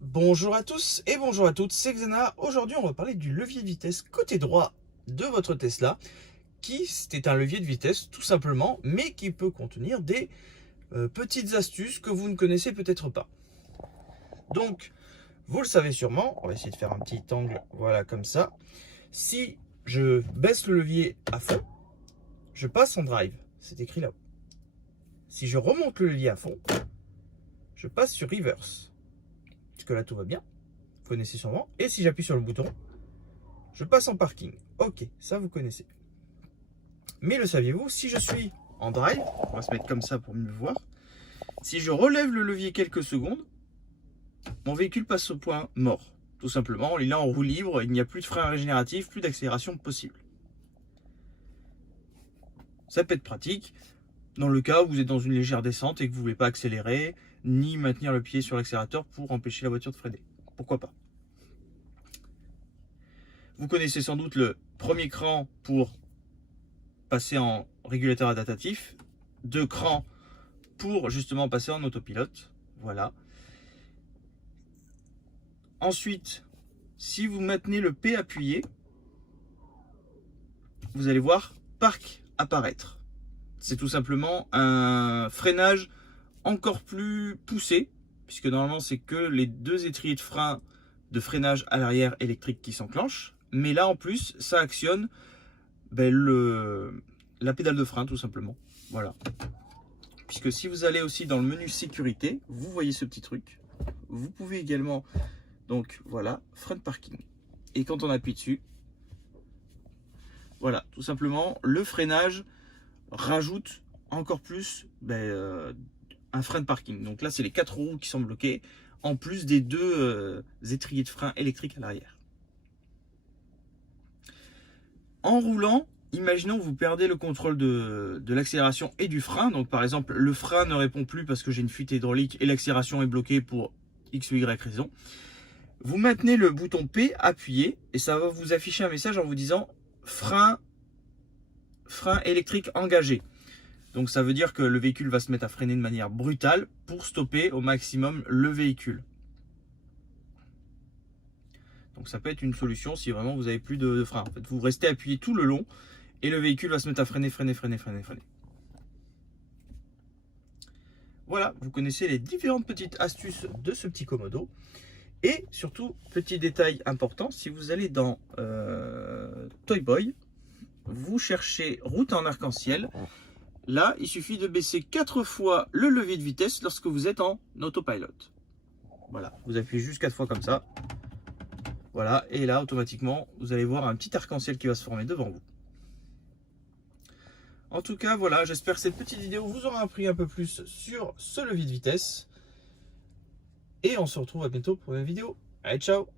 Bonjour à tous et bonjour à toutes, c'est Xana. Aujourd'hui, on va parler du levier de vitesse côté droit de votre Tesla, qui c'est un levier de vitesse tout simplement, mais qui peut contenir des petites astuces que vous ne connaissez peut-être pas. Donc, vous le savez sûrement, on va essayer de faire un petit angle, voilà comme ça. Si je baisse le levier à fond, je passe en drive, c'est écrit là-haut. Si je remonte le levier à fond, je passe sur reverse. Jusque là tout va bien, vous connaissez sûrement. Et si j'appuie sur le bouton, je passe en parking. Ok, ça vous connaissez. Mais le saviez-vous, si je suis en drive, on va se mettre comme ça pour mieux voir. Si je relève le levier quelques secondes, mon véhicule passe au point mort. Tout simplement, il est là en roue libre, il n'y a plus de frein régénératif, plus d'accélération possible. Ça peut être pratique dans le cas où vous êtes dans une légère descente et que vous ne voulez pas accélérer, ni maintenir le pied sur l'accélérateur pour empêcher la voiture de freiner. Pourquoi pas? Vous connaissez sans doute le premier cran pour passer en régulateur adaptatif, 2 crans pour justement passer en autopilote. Voilà. Ensuite, si vous maintenez le P appuyé, vous allez voir Park apparaître. C'est tout simplement un freinage encore plus poussé, puisque normalement c'est que les 2 étriers de frein de freinage à l'arrière électrique qui s'enclenchent. Mais là en plus, ça actionne la pédale de frein tout simplement. Voilà. Puisque si vous allez aussi dans le menu sécurité, vous voyez ce petit truc. Vous pouvez également, donc voilà, frein de parking. Et quand on appuie dessus, voilà, tout simplement, le freinage rajoute encore plus un frein de parking. Donc là, c'est les 4 roues qui sont bloquées, en plus des 2 étriers de frein électriques à l'arrière. En roulant, imaginons que vous perdez le contrôle de l'accélération et du frein. Donc par exemple, le frein ne répond plus parce que j'ai une fuite hydraulique et l'accélération est bloquée pour X ou Y raison. Vous maintenez le bouton P appuyé et ça va vous afficher un message en vous disant frein électrique engagé. Donc ça veut dire que le véhicule va se mettre à freiner de manière brutale pour stopper au maximum le véhicule. Donc ça peut être une solution si vraiment vous n'avez plus de frein. En fait, vous restez appuyé tout le long et le véhicule va se mettre à freiner. Voilà, vous connaissez les différentes petites astuces de ce petit Komodo. Et surtout, petit détail important, si vous allez dans Toy Boy, vous cherchez route en arc-en-ciel. Là, il suffit de baisser 4 fois le levier de vitesse lorsque vous êtes en autopilot. Voilà, vous appuyez juste 4 fois comme ça. Voilà, et là, automatiquement, vous allez voir un petit arc-en-ciel qui va se former devant vous. En tout cas, voilà, j'espère que cette petite vidéo vous aura appris un peu plus sur ce levier de vitesse. Et on se retrouve à bientôt pour une vidéo. Allez, ciao!